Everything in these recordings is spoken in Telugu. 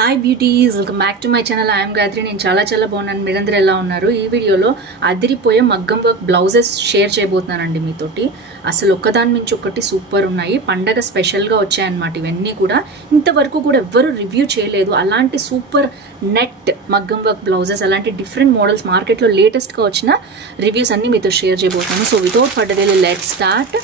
Hi beauties, welcome back to my channel. I'm Gayatri. నేను చాలా బాగున్నాను. మీరందరూ ఎలా ఉన్నారు? ఈ వీడియోలో అదిరిపోయే మగ్గం వర్క్ బ్లౌజెస్ షేర్ చేయబోతున్నానండి మీతోటి. అసలు ఒక్కదాని నుంచి ఒకటి సూపర్ ఉన్నాయి. పండగ స్పెషల్గా వచ్చాయన్నమాట. ఇవన్నీ కూడా ఇంతవరకు కూడా ఎవ్వరూ రివ్యూ చేయలేదు. అలాంటి సూపర్ నెట్ మగ్గం వర్క్ బ్లౌజెస్, అలాంటి డిఫరెంట్ మోడల్స్ మార్కెట్లో లేటెస్ట్గా వచ్చిన రివ్యూస్ అన్ని మీతో షేర్ చేయబోతున్నాను. So without further delay let's start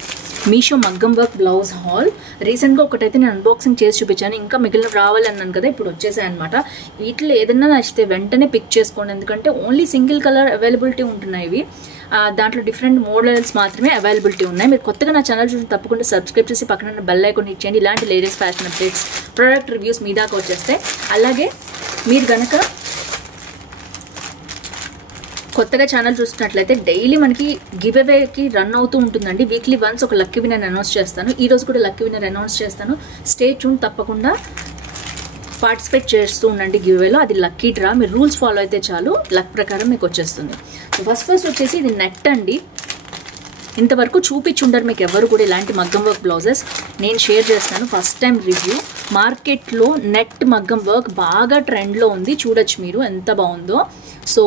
Meesho మగ్గం వర్క్ బ్లౌజ్ హాల్. రీసెంట్గా ఒకటైతే నేను అన్బాక్సింగ్ చేసి చూపించాను. ఇంకా మిగిలిన రావాలి అన్నాను కదా, ఇప్పుడు వచ్చేసాయి అనమాట. వీటిలో ఏదన్నా నచ్చితే వెంటనే పిక్ చేసుకోండి, ఎందుకంటే ఓన్లీ సింగిల్ కలర్ అవైలబిలిటీ ఉంటున్నాయి ఇవి. దాంట్లో డిఫరెంట్ మోడల్స్ మాత్రమే అవైలబిలిటీ ఉన్నాయి. మీరు కొత్తగా నా ఛానల్ చూసి తప్పకుండా సబ్స్క్రైబ్ చేసి పక్కన బెల్ ఐకాన్ హిట్ చేయండి. ఇలాంటి latest fashion updates, product reviews మీ దాకా వచ్చేస్తాయి. అలాగే మీరు కనుక కొత్తగా ఛానల్ చూస్తున్నట్లయితే డైలీ మనకి గివ్ అవేకి రన్ అవుతూ ఉంటుందండి. వీక్లీ వన్స్ ఒక లక్కీ విన్నర్ అనౌన్స్ చేస్తాను. ఈరోజు కూడా లక్కీ విన్నర్ అనౌన్స్ చేస్తాను. స్టే ట్యూన్, తప్పకుండా పార్టిసిపేట్ చేస్తూ ఉండండి గివ్ అవేలో. అది లక్కీ డ్రా. మీరు రూల్స్ ఫాలో అయితే చాలు, లక్ ప్రకారం మీకు వచ్చేస్తుంది. ఫస్ట్ వచ్చేసి ఇది నెట్ అండి. ఇంతవరకు చూపించుండరు మీకు ఎవరు కూడా ఇలాంటి మగ్గం వర్క్ బ్లౌజెస్. నేను షేర్ చేస్తాను ఫస్ట్ టైం రివ్యూ. మార్కెట్లో నెట్ మగ్గం వర్క్ బాగా ట్రెండ్లో ఉంది. చూడొచ్చు మీరు ఎంత బాగుందో. సో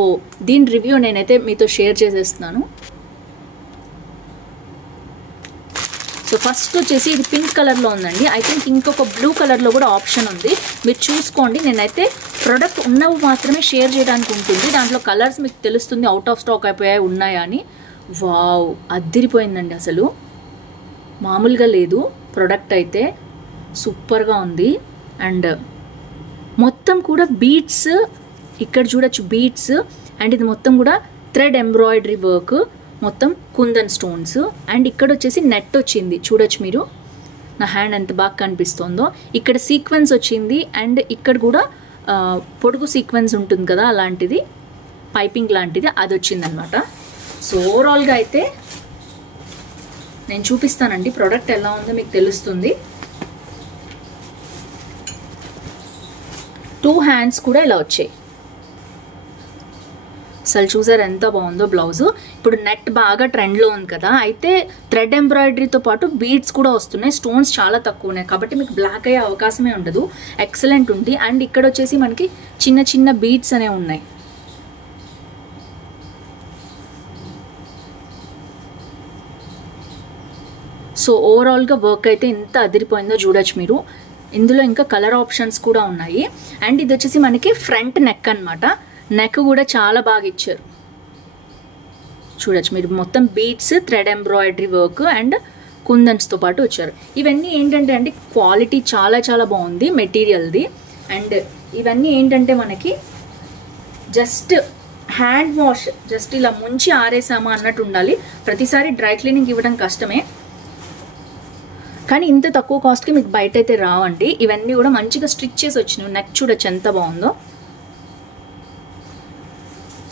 దీని రివ్యూ నేనైతే మీతో షేర్ చేసేస్తున్నాను. సో ఫస్ట్ వచ్చేసి ఇది పింక్ కలర్లో ఉందండి. ఐ థింక్ ఇంకొక బ్లూ కలర్లో కూడా ఆప్షన్ ఉంది, మీరు చూసుకోండి. నేనైతే ప్రోడక్ట్ ఉన్నవి మాత్రమే షేర్ చేయడానికి ఉంటుంది. దాంట్లో కలర్స్ మీకు తెలుస్తుంది అవుట్ ఆఫ్ స్టాక్ అయిపోయాయి ఉన్నాయా అని. వావ్, అద్దిరిపోయిందండి. అసలు మామూలుగా లేదు. ప్రోడక్ట్ అయితే సూపర్గా ఉంది. అండ్ మొత్తం కూడా బీడ్స్, ఇక్కడ చూడొచ్చు బీడ్స్. అండ్ ఇది మొత్తం కూడా థ్రెడ్ ఎంబ్రాయిడరీ వర్క్, మొత్తం కుందన్ స్టోన్స్. అండ్ ఇక్కడ వచ్చేసి నెట్ వచ్చింది, చూడొచ్చు మీరు. నా హ్యాండ్ ఎంత బాగా కనిపిస్తుందో. ఇక్కడ సీక్వెన్స్ వచ్చింది. అండ్ ఇక్కడ కూడా పొడుగు సీక్వెన్స్ ఉంటుంది కదా, అలాంటిది పైపింగ్ లాంటిది అది వచ్చిందనమాట. సో ఓవరాల్గా అయితే నేను చూపిస్తానండి ప్రోడక్ట్ ఎలా ఉందో మీకు తెలుస్తుంది. 2 హ్యాండ్స్ కూడా ఇలా వచ్చాయి. అసలు చూసారు ఎంత బాగుందో బ్లౌజు. ఇప్పుడు నెట్ బాగా ట్రెండ్లో ఉంది కదా, అయితే థ్రెడ్ ఎంబ్రాయిడరీతో పాటు బీడ్స్ కూడా వస్తున్నాయి. స్టోన్స్ చాలా తక్కువ ఉన్నాయి కాబట్టి మీకు బ్లాక్ అయ్యే అవకాశమే ఉండదు. ఎక్సలెంట్ ఉంది. అండ్ ఇక్కడ వచ్చేసి మనకి చిన్న చిన్న బీడ్స్ అనేవి ఉన్నాయి. సో ఓవరాల్గా వర్క్ అయితే ఎంత అదిరిపోయిందో చూడొచ్చు మీరు. ఇందులో ఇంకా కలర్ ఆప్షన్స్ కూడా ఉన్నాయి. అండ్ ఇది వచ్చేసి మనకి ఫ్రంట్ నెక్ అనమాట. నెక్ కూడా చాలా బాగా ఇచ్చారు, చూడొచ్చు మీరు. మొత్తం beads, thread embroidery work and కుందన్స్తో పాటు వచ్చారు. ఇవన్నీ ఏంటంటే అండి క్వాలిటీ చాలా బాగుంది మెటీరియల్ది. అండ్ ఇవన్నీ ఏంటంటే మనకి జస్ట్ హ్యాండ్ వాష్, జస్ట్ ఇలా ముంచి ఆరేసామా అన్నట్టు ఉండాలి. ప్రతిసారి డ్రై క్లీనింగ్ ఇవ్వడం కష్టమే, కానీ ఇంత తక్కువ కాస్ట్కి మీకు బయట అయితే రావండి. ఇవన్నీ కూడా మంచిగా స్టిచ్ చేసి వచ్చినాయి. నెక్ చూడొచ్చు ఎంత బాగుందో.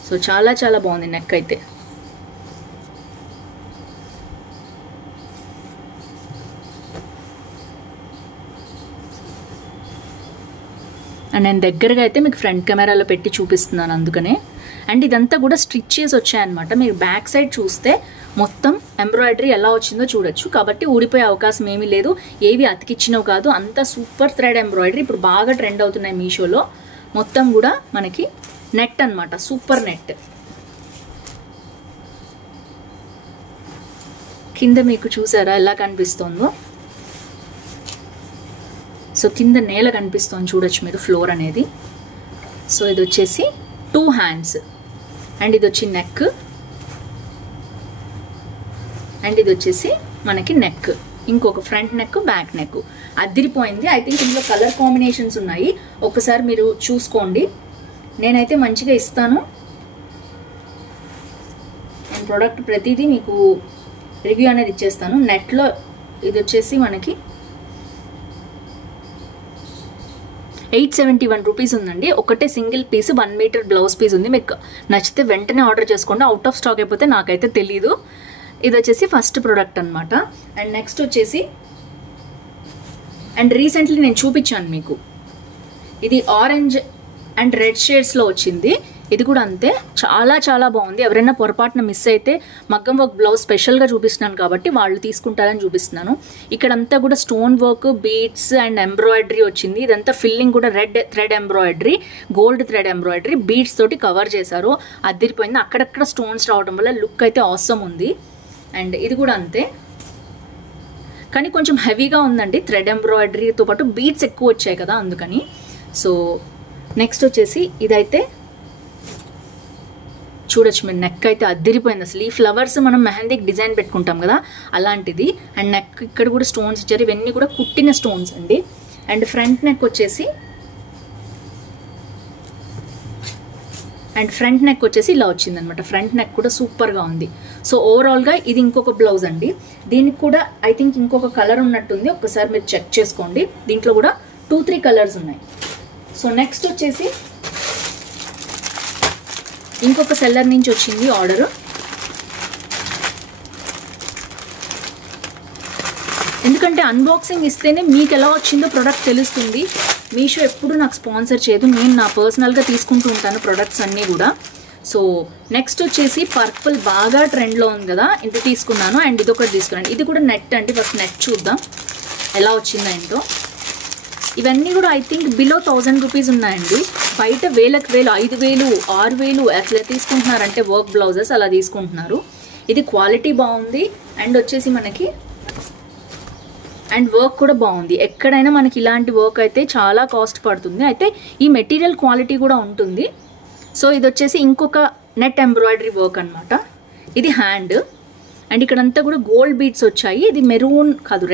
సో చాలా బాగుంది నెక్ అయితే. అండ్ నేను దగ్గరగా అయితే మీకు ఫ్రంట్ కెమెరాలో పెట్టి చూపిస్తున్నాను అందుకనే. అండ్ ఇదంతా కూడా స్టిచ్ చేసి వచ్చాయన్నమాట. మీరు బ్యాక్ సైడ్ చూస్తే మొత్తం ఎంబ్రాయిడరీ ఎలా వచ్చిందో చూడొచ్చు. కాబట్టి ఊడిపోయే అవకాశం ఏమీ లేదు. ఏవి అతికిచ్చినవి కాదు, అంతా సూపర్ థ్రెడ్ ఎంబ్రాయిడరీ. ఇప్పుడు బాగా ట్రెండ్ అవుతున్నాయి మీషోలో. మొత్తం కూడా మనకి నెట్ అనమాట, సూపర్ నెట్. కింద మీకు చూసారా ఎలా కనిపిస్తుందో. సో కింద నేల కనిపిస్తుంది, చూడొచ్చు మీరు ఫ్లోర్ అనేది. సో ఇది వచ్చేసి 2 హ్యాండ్స్. అండ్ ఇది వచ్చి నెక్. అండ్ ఇది వచ్చేసి మనకి నెక్, ఇంకొక ఫ్రంట్ నెక్, బ్యాక్ నెక్. అదిరిపోయింది. ఐ థింక్ ఇందులో కలర్ కాంబినేషన్స్ ఉన్నాయి, ఒకసారి మీరు చూసుకోండి. నేనైతే మంచిగా ఇస్తాను. నేను ప్రోడక్ట్ ప్రతిదీ మీకు రివ్యూ అనేది ఇచ్చేస్తాను. నెట్లో ఇది వచ్చేసి మనకి 871 రూపీస్ ఉందండి. ఒకటే single piece 1 metre blouse piece ఉంది. మీకు నచ్చితే వెంటనే ఆర్డర్ చేసుకోండి. అవుట్ ఆఫ్ స్టాక్ అయిపోతే నాకైతే తెలీదు. ఇది వచ్చేసి ఫస్ట్ ప్రోడక్ట్ అనమాట. అండ్ నెక్స్ట్ వచ్చేసి, అండ్ రీసెంట్లీ నేను చూపించాను మీకు, ఇది ఆరెంజ్ అండ్ రెడ్ షేడ్స్లో వచ్చింది. ఇది కూడా అంతే, చాలా చాలా బాగుంది. ఎవరైనా పొరపాటున మిస్ అయితే మగ్గం వర్క్ బ్లౌజ్ స్పెషల్గా చూపిస్తున్నాను కాబట్టి వాళ్ళు తీసుకుంటారని చూపిస్తున్నాను. ఇక్కడంతా కూడా stone work, beads and embroidery వచ్చింది. ఇదంతా ఫిల్లింగ్ కూడా red thread embroidery, gold thread embroidery beads తోటి కవర్ చేశారు. అదిరిపోయింది. అక్కడక్కడ స్టోన్స్ రావడం వల్ల లుక్ అయితే ఆసమ్ ఉంది. అండ్ ఇది కూడా అంతే, కానీ కొంచెం హెవీగా ఉందండి. థ్రెడ్ ఎంబ్రాయిడరీతో పాటు బీడ్స్ ఎక్కువ వచ్చాయి కదా అందుకని. సో నెక్స్ట్ వచ్చేసి ఇదైతే చూడొచ్చు మీరు, నెక్ అయితే అదిరిపోయింది అసలు. ఈ ఫ్లవర్స్ మనం మెహందీకి డిజైన్ పెట్టుకుంటాం కదా అలాంటిది. అండ్ నెక్ ఇక్కడ కూడా స్టోన్స్ ఇచ్చారు. ఇవన్నీ కూడా కుట్టిన స్టోన్స్ అండి. అండ్ ఫ్రంట్ నెక్ వచ్చేసి ఇలా వచ్చిందనమాట. ఫ్రంట్ నెక్ కూడా సూపర్గా ఉంది. సో ఓవరాల్గా ఇది ఇంకొక బ్లౌజ్ అండి. దీనికి కూడా ఐ థింక్ ఇంకొక కలర్ ఉన్నట్టుంది, ఒక్కసారి మీరు చెక్ చేసుకోండి. దీంట్లో కూడా 2-3 కలర్స్ ఉన్నాయి. సో నెక్స్ట్ వచ్చేసి ఇంకొక సెల్లర్ నుంచి వచ్చింది ఆర్డర్. ఎందుకంటే అన్బాక్సింగ్ ఇస్తేనే మీకు ఎలా వచ్చిందో ప్రోడక్ట్ తెలుస్తుంది. మీషో ఎప్పుడు నాకు స్పాన్సర్ చేయదు, నేను నా పర్సనల్గా తీసుకుంటూ ఉంటాను ప్రొడక్ట్స్ అన్నీ కూడా. సో నెక్స్ట్ వచ్చేసి పర్పుల్ బాగా ట్రెండ్లో ఉంది కదా, ఇది తీసుకున్నాను. అండ్ ఇది ఒకటి తీసుకున్నాను. ఇది కూడా నెట్ అండి. ఫస్ట్ నెట్ చూద్దాం ఎలా వచ్చిందో ఏంటో. ఇవన్నీ కూడా ఐ థింక్ బిలో 1000 రూపీస్ ఉన్నాయండి. బయట 1000, 5000, 6000 అట్లా తీసుకుంటున్నారంటే వర్క్ బ్లౌజెస్ అలా తీసుకుంటున్నారు. ఇది క్వాలిటీ బాగుంది. అండ్ వచ్చేసి మనకి అండ్ వర్క్ కూడా బాగుంది. ఎక్కడైనా మనకి ఇలాంటి వర్క్ అయితే చాలా కాస్ట్ పడుతుంది. అయితే ఈ మెటీరియల్ క్వాలిటీ కూడా ఉంటుంది. సో ఇది వచ్చేసి ఇంకొక నెట్ ఎంబ్రాయిడరీ వర్క్ అనమాట. ఇది హ్యాండ్. అండ్ ఇక్కడంతా కూడా గోల్డ్ బీడ్స్ వచ్చాయి. ఇది మెరూన్ కాదు,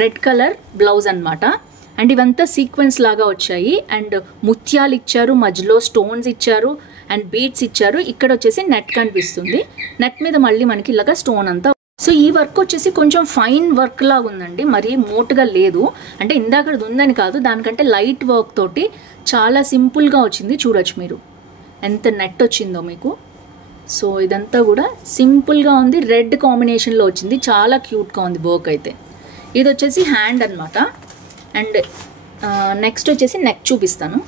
రెడ్ కలర్ బ్లౌజ్ అనమాట. అండ్ ఇవంతా సీక్వెన్స్ లాగా వచ్చాయి. అండ్ ముత్యాలు ఇచ్చారు, మధ్యలో స్టోన్స్ ఇచ్చారు అండ్ బీడ్స్ ఇచ్చారు. ఇక్కడ వచ్చేసి నెట్ కనిపిస్తుంది. నెట్ మీద మళ్ళీ మనకి ఇలాగా స్టోన్ అంతా. సో ఈ వర్క్ వచ్చేసి కొంచెం ఫైన్ వర్క్ లాగా ఉందండి, మరీ మోటుగా లేదు. అంటే ఇందాకది ఉందని కాదు, దానికంటే లైట్ వర్క్ తోటి చాలా సింపుల్గా వచ్చింది. చూడొచ్చు మీరు ఎంత నెట్ వచ్చిందో మీకు. సో ఇదంతా కూడా సింపుల్గా ఉంది. రెడ్ కాంబినేషన్లో వచ్చింది, చాలా క్యూట్గా ఉంది వర్క్ అయితే. ఇది వచ్చేసి హ్యాండ్ అనమాట. అండ్ నెక్స్ట్ వచ్చేసి నెక్ చూపిస్తాను.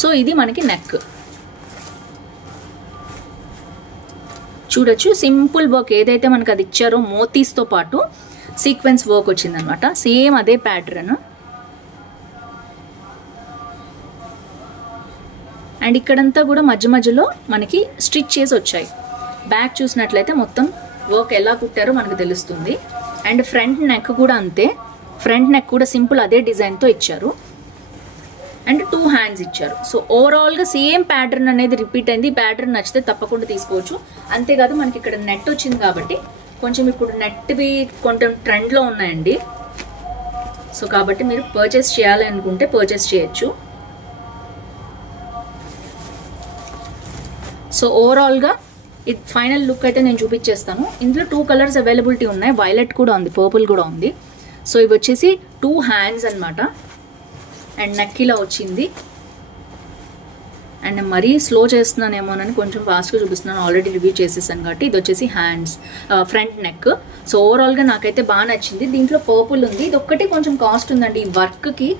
సో ఇది మనకి నెక్ చూడొచ్చు. సింపుల్ వర్క్ ఏదైతే మనకు అది ఇచ్చారో మోతీస్తో పాటు సీక్వెన్స్ వర్క్ వచ్చిందనమాట. సేమ్ అదే ప్యాటర్న్. అండ్ ఇక్కడంతా కూడా మధ్య మధ్యలో మనకి స్టిచ్ చేసి వచ్చాయి. బ్యాక్ చూసినట్లయితే మొత్తం వర్క్ ఎలా కుట్టారో మనకు తెలుస్తుంది. అండ్ ఫ్రంట్ నెక్ కూడా అంతే. ఫ్రంట్ నెక్ కూడా సింపుల్ అదే డిజైన్తో ఇచ్చారు. అండ్ 2 హ్యాండ్స్ ఇచ్చారు. సో ఓవరాల్గా సేమ్ ప్యాటర్న్ అనేది రిపీట్ అయింది. ప్యాటర్న్ నచ్చితే తప్పకుండా తీసుకోవచ్చు. అంతేకాదు మనకి ఇక్కడ నెట్ వచ్చింది కాబట్టి కొంచెం ఇప్పుడు నెట్వి కొంచెం ట్రెండ్లో ఉన్నాయండి. సో కాబట్టి మీరు పర్చేస్ చేయాలి అనుకుంటే పర్చేస్ చేయొచ్చు. సో ఓవరాల్గా ఇది ఫైనల్ లుక్ అయితే నేను చూపించేస్తాను. ఇందులో 2 కలర్స్ అవైలబిలిటీ ఉన్నాయి. వైలెట్ కూడా ఉంది, పర్పుల్ కూడా ఉంది. సో ఇవి వచ్చేసి 2 హ్యాండ్స్ అనమాట. అండ్ నెక్ ఇలా వచ్చింది. అండ్ మరీ స్లో చేస్తున్నానేమోనని కొంచెం ఫాస్ట్గా చూపిస్తున్నాను, ఆల్రెడీ రివ్యూ చేసేసాను కాబట్టి. ఇది వచ్చేసి హ్యాండ్స్, ఫ్రంట్ నెక్. సో ఓవరాల్గా నాకైతే బాగా నచ్చింది. దీంట్లో పర్పుల్ ఉంది. ఇది ఒక్కటి కొంచెం కాస్ట్ ఉందండి. ఈ వర్క్కి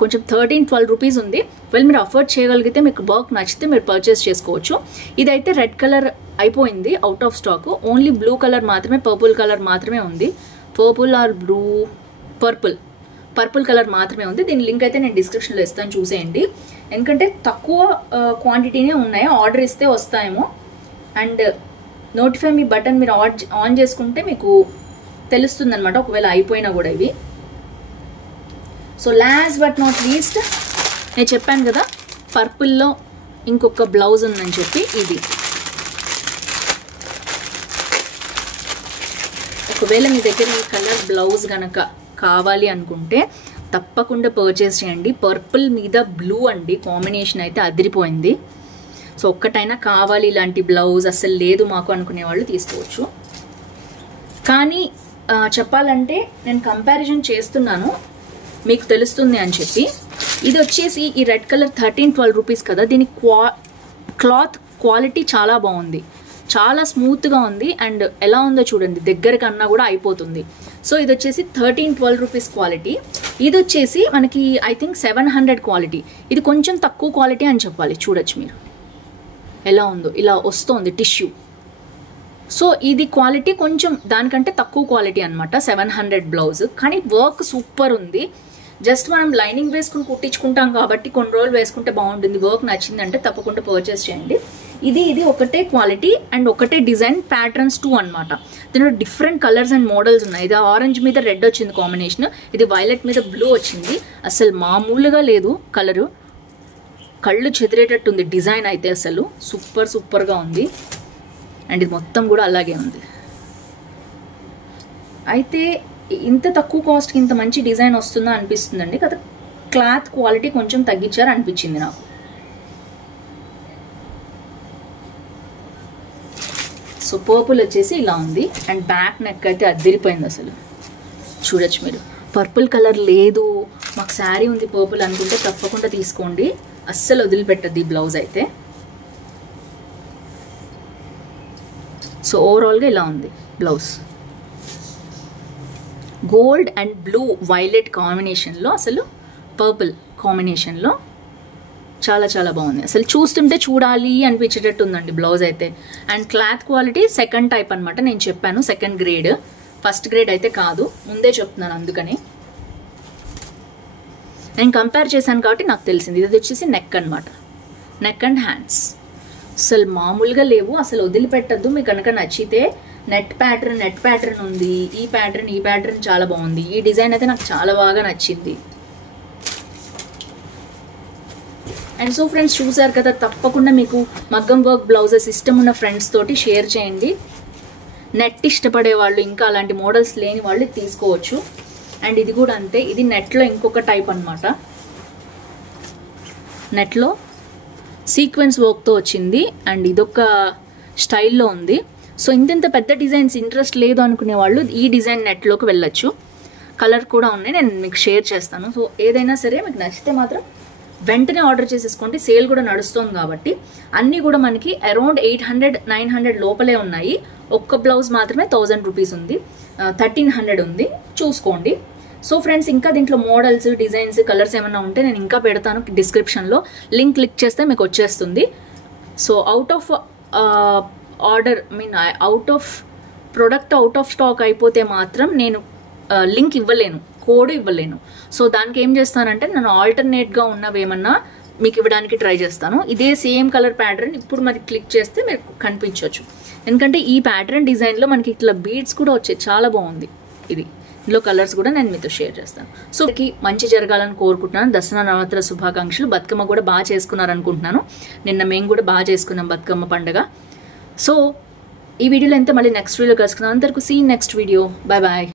కొంచెం 13-12 రూపీస్ ఉంది. వెల్ మీరు అఫోర్డ్ చేయగలిగితే, మీకు వర్క్ నచ్చితే మీరు పర్చేస్ చేసుకోవచ్చు. ఇదైతే రెడ్ కలర్ అయిపోయింది, out of stock. Only blue colour మాత్రమే, పర్పుల్ కలర్ మాత్రమే ఉంది. Purple or blue, purple colour మాత్రమే ఉంది. దీని లింక్ అయితే నేను డిస్క్రిప్షన్లో ఇస్తాను, చూసేయండి. ఎందుకంటే తక్కువ క్వాంటిటీనే ఉన్నాయి, ఆర్డర్ ఇస్తే వస్తాయేమో. అండ్ నోటిఫై మీ బటన్ మీరు ఆన్ చేసుకుంటే మీకు తెలుస్తుంది అనమాట ఒకవేళ అయిపోయినా కూడా ఇవి. So last but not least నేను చెప్పాను కదా పర్పుల్లో ఇంకొక బ్లౌజ్ ఉందని చెప్పి. ఇది ఒకవేళ మీ దగ్గర ఈ కలర్ బ్లౌజ్ కనుక కావాలి అనుకుంటే తప్పకుండా పర్చేస్ చేయండి. పర్పుల్ మీద బ్లూ అండి, కాంబినేషన్ అయితే అదిరిపోయింది. సో ఒక్కటైనా కావాలి ఇలాంటి బ్లౌజ్, అసలు లేదు మాకు అనుకునే వాళ్ళు తీసుకోవచ్చు. కానీ చెప్పాలంటే నేను కంపారిజన్ చేస్తున్నాను, మీకు తెలుస్తుంది అని చెప్పి. ఇది వచ్చేసి ఈ రెడ్ కలర్ 13-12 రూపీస్ కదా. దీని క్లాత్ క్వాలిటీ చాలా బాగుంది, చాలా స్మూత్గా ఉంది. అండ్ ఎలా ఉందో చూడండి, దగ్గర కన్నా కూడా అయిపోతుంది. సో ఇది వచ్చేసి 13-12 రూపీస్ క్వాలిటీ. ఇది వచ్చేసి మనకి ఐ థింక్ 700 క్వాలిటీ. ఇది కొంచెం తక్కువ క్వాలిటీ అని చెప్పాలి. చూడొచ్చు మీరు ఎలా ఉందో, ఇలా వస్తుంది టిష్యూ. సో ఇది క్వాలిటీ కొంచెం దానికంటే తక్కువ క్వాలిటీ అనమాట, 700 బ్లౌజ్. కానీ వర్క్ సూపర్ ఉంది. జస్ట్ మనం లైనింగ్ వేసుకుని కుట్టించుకుంటాం కాబట్టి కొన్ని రోజులు వేసుకుంటే బాగుంటుంది. వర్క్ నచ్చిందంటే తప్పకుండా పర్చేస్ చేయండి. ఇది ఒకటే క్వాలిటీ అండ్ ఒకటే డిజైన్, ప్యాటర్న్స్ 2 అనమాట. దీనిలో డిఫరెంట్ కలర్స్ అండ్ మోడల్స్ ఉన్నాయి. ఇది ఆరెంజ్ మీద రెడ్ వచ్చింది కాంబినేషన్, ఇది వైలెట్ మీద బ్లూ వచ్చింది. అసలు మామూలుగా లేదు కలరు, కళ్ళు చెదిరేటట్టుంది డిజైన్ అయితే. అసలు సూపర్గా ఉంది. అండ్ ఇది మొత్తం కూడా అలాగే ఉంది. అయితే ఇంత తక్కువ కాస్ట్కి ఇంత మంచి డిజైన్ వస్తుందా అనిపిస్తుందండి కదా. క్లాత్ క్వాలిటీ కొంచెం తగ్గించారు అనిపించింది నాకు. సో పర్పుల్ వచ్చేసి ఇలా ఉంది అండ్ బ్యాక్ నెక్ అయితే అదిరిపోయింది అసలు. చూడొచ్చు మీరు. పర్పుల్ కలర్ లేదు, మాకు శారీ ఉంది పర్పుల్ అనుకుంటే తప్పకుండా తీసుకోండి, అస్సలు వదిలిపెట్టద్ది ఈ బ్లౌజ్ అయితే. సో ఓవరాల్గా ఇలా ఉంది blouse. Gold and blue violet కాంబినేషన్లో, అసలు పర్పుల్ కాంబినేషన్లో చాలా బాగుంది. అసలు చూస్తుంటే చూడాలి అనిపించేటట్టు ఉందండి బ్లౌజ్ అయితే. And cloth quality second type అనమాట. నేను చెప్పాను సెకండ్ గ్రేడ్, ఫస్ట్ గ్రేడ్ అయితే కాదు, ముందే చెప్తున్నాను. అందుకని నేను కంపేర్ చేశాను కాబట్టి నాకు తెలిసింది. ఇది వచ్చేసి నెక్ అనమాట, నెక్ అండ్ హ్యాండ్స్. అసలు మామూలుగా లేవు, అసలు వదిలిపెట్టద్దు. మీకు కనుక నచ్చితే నెట్ ప్యాటర్న్ ఉంది, ఈ ప్యాటర్న్ చాలా బాగుంది. ఈ డిజైన్ అయితే నాకు చాలా బాగా నచ్చింది. అండ్ సో ఫ్రెండ్స్ చూసారు కదా, తప్పకుండా మీకు మగ్గం వర్క్ బ్లౌజెస్ ఇష్టం ఉన్న ఫ్రెండ్స్ తోటి షేర్ చేయండి. నెట్ ఇష్టపడే వాళ్ళు, ఇంకా అలాంటి మోడల్స్ లేని వాళ్ళు తీసుకోవచ్చు. అండ్ ఇది కూడా అంతే, ఇది నెట్లో ఇంకొక టైప్ అనమాట. నెట్లో సీక్వెన్స్ వర్క్తో వచ్చింది అండ్ ఇదొక స్టైల్లో ఉంది. సో ఇంత పెద్ద డిజైన్స్ ఇంట్రెస్ట్ లేదు అనుకునే వాళ్ళు ఈ డిజైన్ నెట్లోకి వెళ్ళొచ్చు. కలర్ కూడా ఉన్నాయి, నేను మీకు షేర్ చేస్తాను. సో ఏదైనా సరే మీకు నచ్చితే మాత్రం వెంటనే ఆర్డర్ చేసేసుకోండి. సేల్ కూడా నడుస్తుంది కాబట్టి. అన్నీ కూడా మనకి అరౌండ్ 800-900 లోపలే ఉన్నాయి. ఒక్క బ్లౌజ్ మాత్రమే 1000 రూపీస్ ఉంది, 1300 ఉంది, చూసుకోండి. సో ఫ్రెండ్స్ ఇంకా దీంట్లో మోడల్స్, డిజైన్స్, కలర్స్ ఏమైనా ఉంటే నేను ఇంకా పెడతాను డిస్క్రిప్షన్లో. లింక్ క్లిక్ చేస్తే మీకు వచ్చేస్తుంది. So out of order out of product out of stock అయిపోతే మాత్రం నేను లింక్ ఇవ్వలేను, కోడ్ ఇవ్వలేను. సో దానికి ఏం చేస్తానంటే నేను ఆల్టర్నేట్గా ఉన్నవి ఏమన్నా మీకు ఇవ్వడానికి ట్రై చేస్తాను. ఇదే సేమ్ కలర్ ప్యాటర్న్ ఇప్పుడు మరి క్లిక్ చేస్తే మీరు కనిపించవచ్చు. ఎందుకంటే ఈ ప్యాటర్న్ డిజైన్లో మనకి ఇట్లా బీడ్స్ కూడా వచ్చాయి, చాలా బాగుంది. ఇందులో కలర్స్ కూడా నేను మీతో షేర్ చేస్తాను. సో మంచి జరగాలని కోరుకుంటున్నాను. దసరా నవరాత్రుల శుభాకాంక్షలు. బతుకమ్మ కూడా బాగా చేసుకున్నారనుకుంటున్నాను. నిన్న మేము కూడా బాగా చేసుకున్నాం బతుకమ్మ పండుగ. సో ఈ వీడియోలో ఎంత మళ్ళీ నెక్స్ట్ వీడియో కలుసుకుందాం. అందరికీ see next video. Bye bye.